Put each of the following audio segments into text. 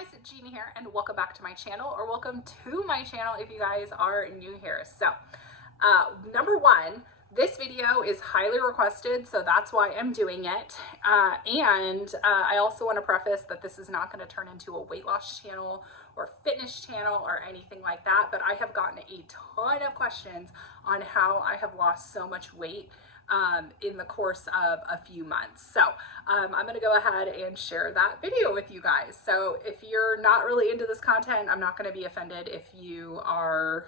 Hey guys, Gina here, and welcome back to my channel, or welcome to my channel if you guys are new here. So, number one, this video is highly requested, so that's why I'm doing it. I also want to preface that this is not going to turn into a weight loss channel or fitness channel or anything like that, but I have gotten a ton of questions on how I have lost so much weight in the course of a few months. So I'm going to go ahead and share that video with you guys. So if you're not really into this content, I'm not going to be offended if you are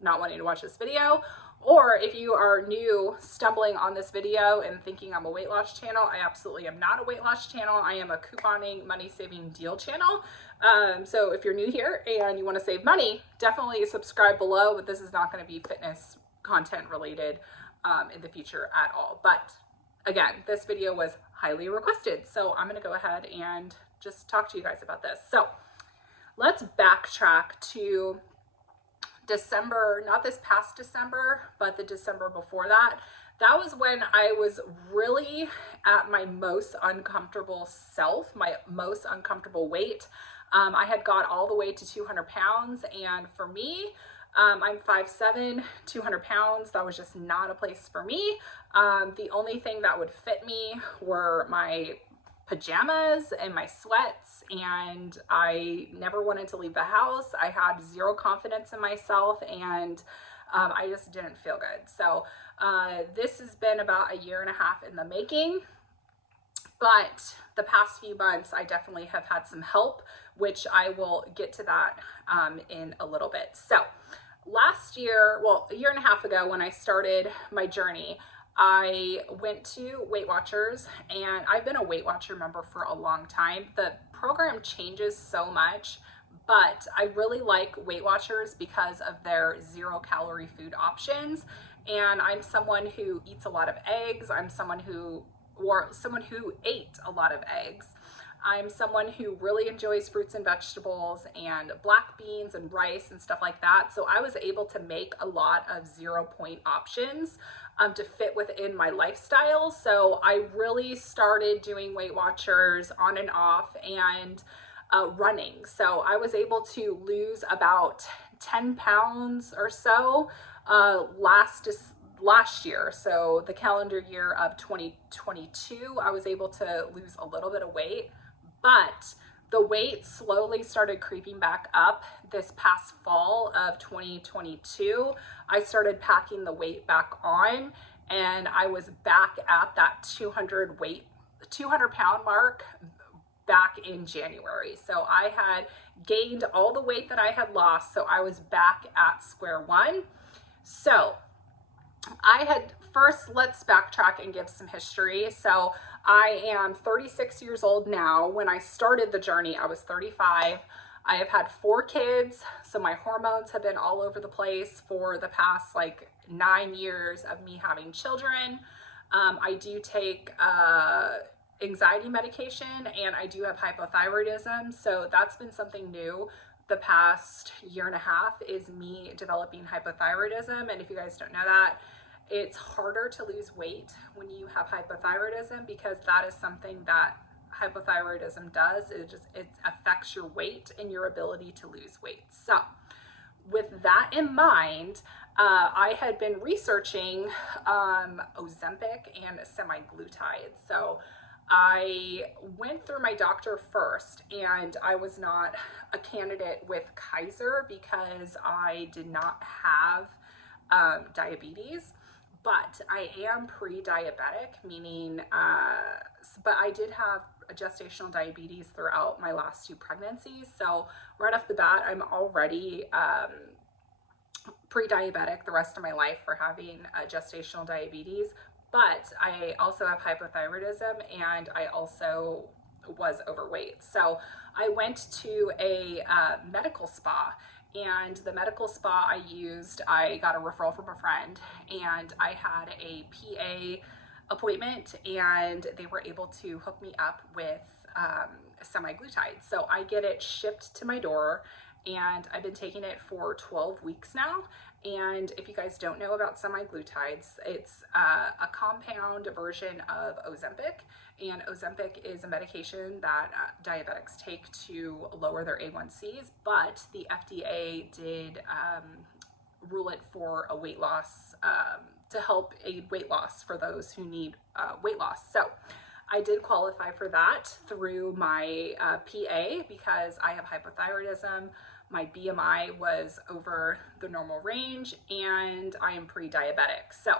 not wanting to watch this video, or if you are new stumbling on this video and thinking I'm a weight loss channel. I absolutely am not a weight loss channel. I am a couponing money saving deal channel. So if you're new here and you want to save money, definitely subscribe below, but this is not going to be fitness content related in the future at all. But again, this video was highly requested, so I'm going to go ahead and just talk to you guys about this. So let's backtrack to December, not this past December, but the December before that. That was when I was really at my most uncomfortable self, my most uncomfortable weight. I had got all the way to 200 pounds, and for me, I'm 5'7", 200 pounds. That was just not a place for me. The only thing that would fit me were my pajamas and my sweats, and I never wanted to leave the house. I had zero confidence in myself, and I just didn't feel good. So this has been about a year and a half in the making. But the past few months, I definitely have had some help, which I will get to that in a little bit. So last year, well, a year and a half ago when I started my journey, I went to Weight Watchers, and I've been a Weight Watcher member for a long time. The program changes so much, but I really like Weight Watchers because of their 0-calorie food options. And I'm someone who eats a lot of eggs. I'm someone who ate a lot of eggs. I'm someone who really enjoys fruits and vegetables and black beans and rice and stuff like that. So I was able to make a lot of 0-point options to fit within my lifestyle. So I really started doing Weight Watchers on and off, and running. So I was able to lose about 10 pounds or so last year. So the calendar year of 2022, I was able to lose a little bit of weight, but the weight slowly started creeping back up this past fall of 2022. I started packing the weight back on, and I was back at that 200 pound mark back in January. So I had gained all the weight that I had lost. So I was back at square one. So let's backtrack and give some history. So I am 36 years old now. When I started the journey, I was 35. I have had 4 kids, so my hormones have been all over the place for the past 9 years of me having children. I do take anxiety medication, and I do have hypothyroidism, so that's been something new. The past year and a half is me developing hypothyroidism, and if you guys don't know that, it's harder to lose weight when you have hypothyroidism, because that is something that hypothyroidism does. It affects your weight and your ability to lose weight. So with that in mind, I had been researching Ozempic and Semiglutide. So I went through my doctor first, and I was not a candidate with Kaiser because I did not have diabetes, but I am pre-diabetic, meaning, but I did have gestational diabetes throughout my last 2 pregnancies. So right off the bat, I'm already pre-diabetic the rest of my life for having gestational diabetes. But I also have hypothyroidism, and I also was overweight. So I went to a medical spa, and the medical spa I got a referral from a friend, and I had a PA appointment, and they were able to hook me up with Semiglutide. So I get it shipped to my door, and I've been taking it for 12 weeks now. And if you guys don't know about semiglutides, it's a compound version of Ozempic. And Ozempic is a medication that diabetics take to lower their A1Cs, but the FDA did rule it for a weight loss, to help aid weight loss for those who need weight loss. So I did qualify for that through my PA because I have hypothyroidism. My BMI was over the normal range and I am pre-diabetic. So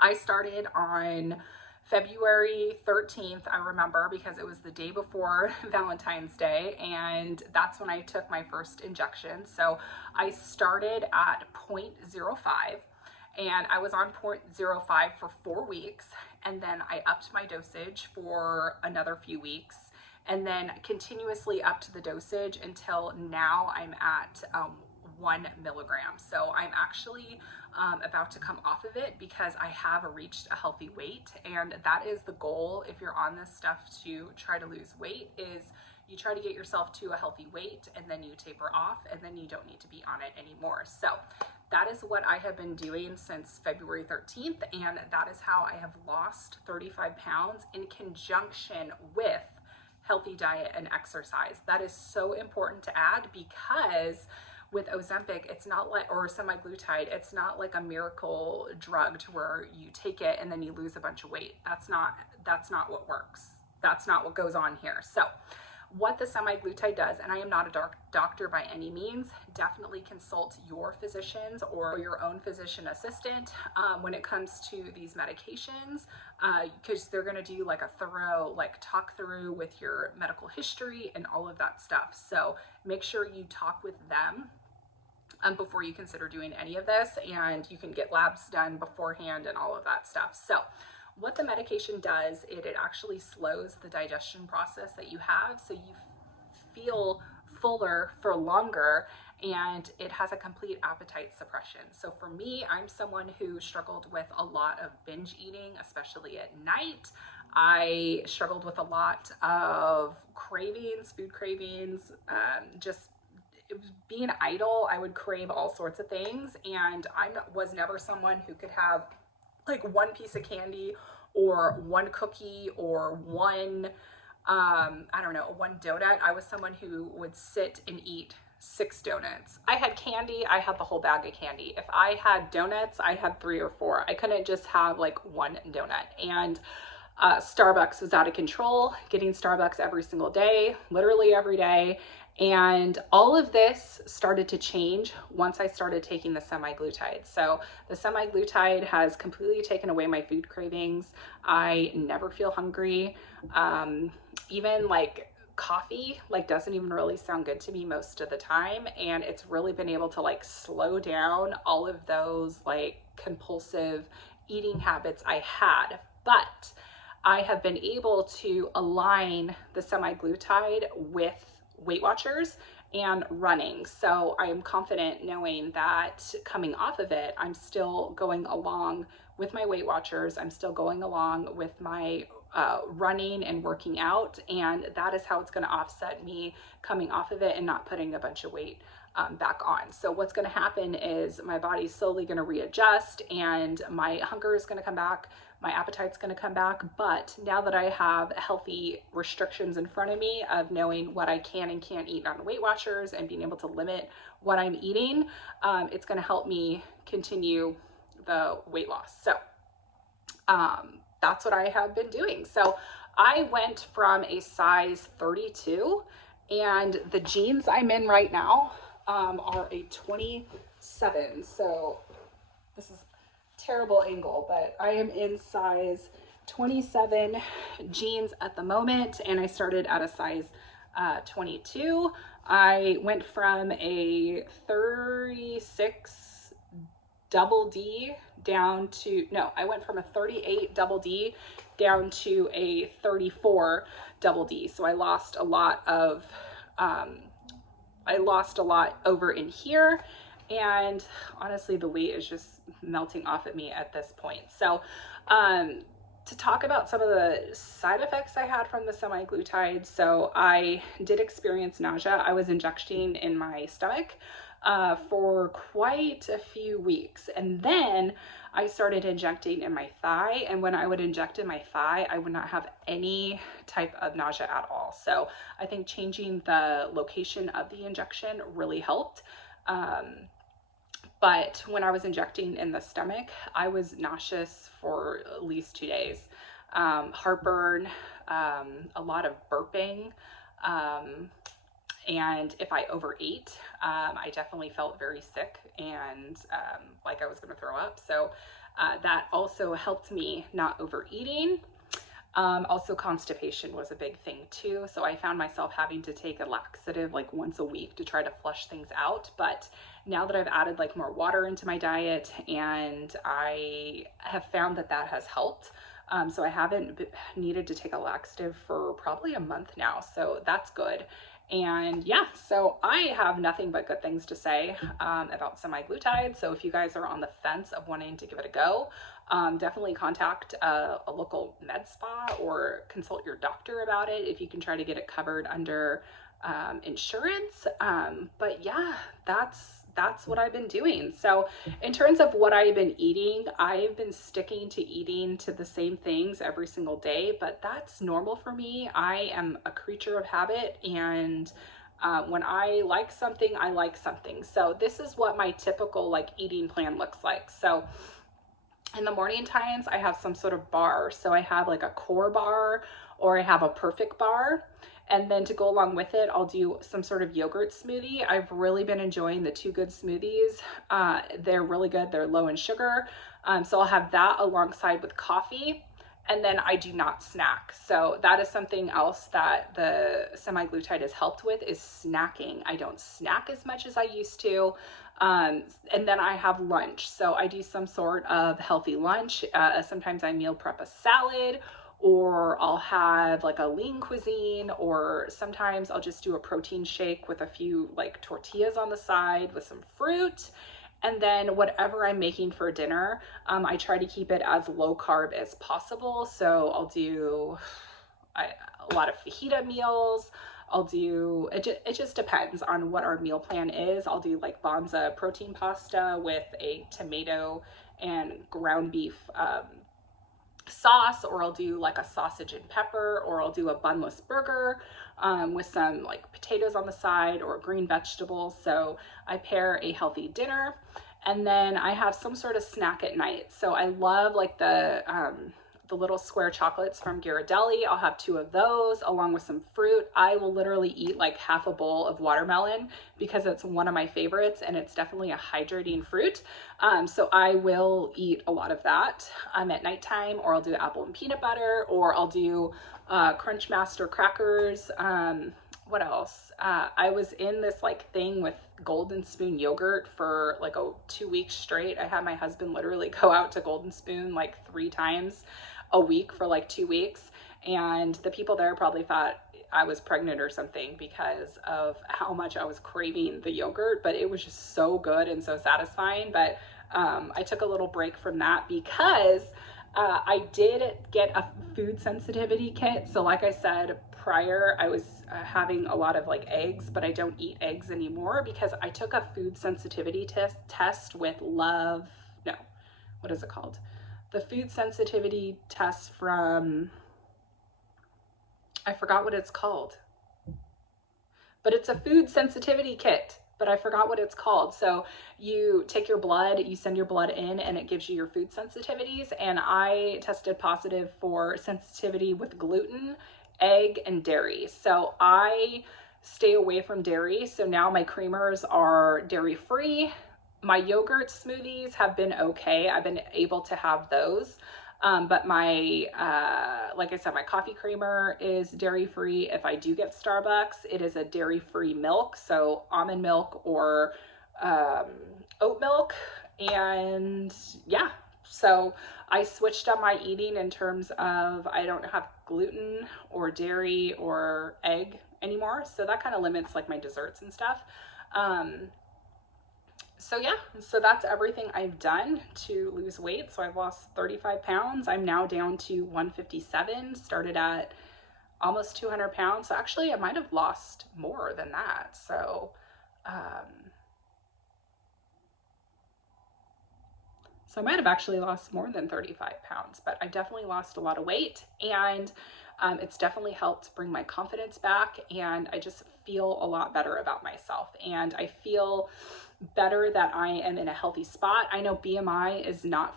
I started on February 13th, I remember, because it was the day before Valentine's Day, and that's when I took my first injection. So I started at 0.05 and I was on 0.05 for 4 weeks, and then I upped my dosage for another few weeks, and then continuously upped the dosage until now I'm at 1 milligram. So I'm actually about to come off of it because I have reached a healthy weight, and that is the goal if you're on this stuff to try to lose weight, is you try to get yourself to a healthy weight and then you taper off and then you don't need to be on it anymore. So that is what I have been doing since February 13th, and that is how I have lost 35 pounds in conjunction with healthy diet and exercise. That is so important to add, because with Ozempic, it's not like, or semiglutide, it's not like a miracle drug to where you take it and then you lose a bunch of weight. That's not what works. That's not what goes on here. So what the semiglutide does, and I am not a doctor by any means, definitely consult your physicians or your own physician assistant when it comes to these medications, because they're going to do like a thorough talk through with your medical history and all of that stuff. So make sure you talk with them before you consider doing any of this, and you can get labs done beforehand and all of that stuff. So what the medication does, it actually slows the digestion process that you have, so you feel fuller for longer, and it has a complete appetite suppression. So for me, I'm someone who struggled with a lot of binge eating, especially at night. I struggled with a lot of cravings, food cravings, just being idle. I would crave all sorts of things, and I was never someone who could have like one piece of candy or one cookie or one, I don't know, one donut. I was someone who would sit and eat 6 donuts. I had candy, I had the whole bag of candy. If I had donuts, I had 3 or 4. I couldn't just have like one donut. And Starbucks was out of control, getting Starbucks every single day, literally every day. And all of this started to change once I started taking the semiglutide. So the semiglutide has completely taken away my food cravings. I never feel hungry. Even like coffee doesn't even really sound good to me most of the time. And it's really been able to slow down all of those compulsive eating habits I had. But I have been able to align the semiglutide with Weight Watchers and running. So I am confident knowing that coming off of it, I'm still going along with my Weight Watchers. I'm still going along with my running and working out. And that is how it's going to offset me coming off of it and not putting a bunch of weight back on. So what's going to happen is my body's slowly going to readjust, and my hunger is going to come back. My appetite's going to come back. But now that I have healthy restrictions in front of me of knowing what I can and can't eat on Weight Watchers and being able to limit what I'm eating, it's going to help me continue the weight loss. So that's what I have been doing. So I went from a size 32, and the jeans I'm in right now are a 27. So this is terrible angle, but I am in size 27 jeans at the moment, and I started at a size 22. I went from a 36 double D down to, no, I went from a 38 double D down to a 34 double D. So I lost a lot over in here, and honestly the weight is just melting off at me at this point. So to talk about some of the side effects I had from the semaglutide. So I did experience nausea. I was injecting in my stomach for quite a few weeks. And then I started injecting in my thigh. And when I would inject in my thigh, I would not have any type of nausea at all. So I think changing the location of the injection really helped. But when I was injecting in the stomach, I was nauseous for at least 2 days. Heartburn, a lot of burping, and if I overate, I definitely felt very sick and like I was going to throw up. So that also helped me not overeating. Also constipation was a big thing too. So I found myself having to take a laxative like once a week to try to flush things out. But now that I've added like more water into my diet, and I have found that that has helped. So I haven't needed to take a laxative for probably a month now. So that's good. And yeah, so I have nothing but good things to say about semaglutide. So if you guys are on the fence of wanting to give it a go, definitely contact a local med spa or consult your doctor about it if you can try to get it covered under insurance. But yeah, that's what I've been doing. So in terms of what I've been eating, I've been sticking to eating to the same things every single day, but that's normal for me. I am a creature of habit, and when I like something, I like something. So this is what my typical like eating plan looks like. So in the morning times, I have some sort of bar. So I have like a core bar, or I have a perfect bar. And then to go along with it, I'll do some sort of yogurt smoothie. I've really been enjoying the Too Good smoothies. They're really good. They're low in sugar. So I'll have that alongside with coffee. And then I do not snack. So that is something else that the semaglutide has helped with, is snacking. I don't snack as much as I used to. And then I have lunch. So I do some sort of healthy lunch. Sometimes I meal prep a salad, or I'll have like a lean cuisine, or sometimes I'll just do a protein shake with a few like tortillas on the side with some fruit. And then whatever I'm making for dinner, I try to keep it as low carb as possible. So I'll do a lot of fajita meals. I'll do, it just depends on what our meal plan is. I'll do like Banza protein pasta with a tomato and ground beef sauce, or I'll do like a sausage and pepper, or I'll do a bunless burger with some like potatoes on the side or green vegetables. So I pair a healthy dinner, and then I have some sort of snack at night. So I love like the little square chocolates from Ghirardelli. I'll have 2 of those along with some fruit. I will literally eat like half a bowl of watermelon because it's one of my favorites, and it's definitely a hydrating fruit. So I will eat a lot of that at nighttime, or I'll do apple and peanut butter, or I'll do Crunch Master crackers. What else? I was in this like thing with Golden Spoon yogurt for like 2 weeks straight. I had my husband literally go out to Golden Spoon like 3 times a week for like 2 weeks. And the people there probably thought I was pregnant or something because of how much I was craving the yogurt, but it was just so good and so satisfying. But I took a little break from that because I did get a food sensitivity kit. So like I said prior, I was having a lot of like eggs, but I don't eat eggs anymore because I took a food sensitivity test with Love. No, what is it called? The food sensitivity test from, I forgot what it's called, but it's a food sensitivity kit, but I forgot what it's called. So you take your blood, you send your blood in, and it gives you your food sensitivities. And I tested positive for sensitivity with gluten, egg, and dairy. So I stay away from dairy. So now my creamers are dairy free. My yogurt smoothies have been okay. I've been able to have those. But my, like I said, my coffee creamer is dairy free. If I do get Starbucks, it is a dairy free milk. So almond milk or oat milk. And yeah, so I switched up my eating in terms of I don't have gluten or dairy or egg anymore. So that kind of limits like my desserts and stuff. So yeah, so that's everything I've done to lose weight. So I've lost 35 pounds. I'm now down to 157, started at almost 200 pounds. So actually I might have lost more than that. So, so I might have actually lost more than 35 pounds, but I definitely lost a lot of weight, and it's definitely helped bring my confidence back, and I just feel a lot better about myself, and I feel better that I am in a healthy spot. I know BMI is not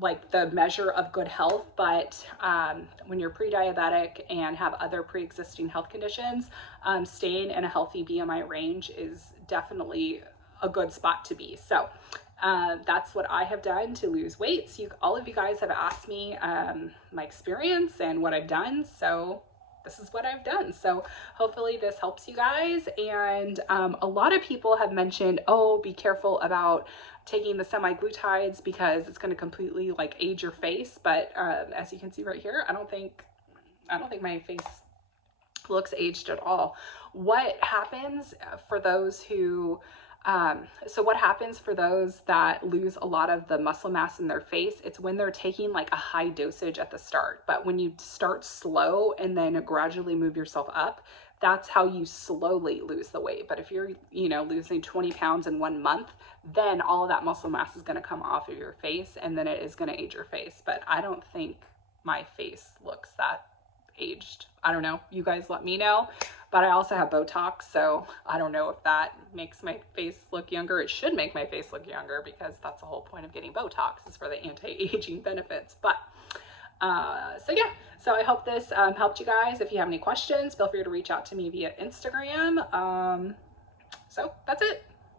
like the measure of good health, but when you're pre-diabetic and have other pre-existing health conditions, staying in a healthy BMI range is definitely a good spot to be. So that's what I have done to lose weight. So all of you guys have asked me my experience and what I've done. So this is what I've done. So hopefully this helps you guys. And a lot of people have mentioned, oh, be careful about taking the semi-glutides because it's going to completely like age your face. But as you can see right here, I don't think my face looks aged at all. What happens for those who what happens for those that lose a lot of the muscle mass in their face, it's when they're taking like a high dosage at the start. But when you start slow and then gradually move yourself up, that's how you slowly lose the weight. But if you're, losing 20 pounds in 1 month, then all of that muscle mass is going to come off of your face, and then it is going to age your face. But I don't think my face looks that aged. I don't know. You guys let me know. But I also have Botox, so I don't know if that makes my face look younger. It should make my face look younger because that's the whole point of getting Botox, is for the anti-aging benefits. But so yeah, so I hope this helped you guys. If you have any questions, feel free to reach out to me via Instagram. So that's it.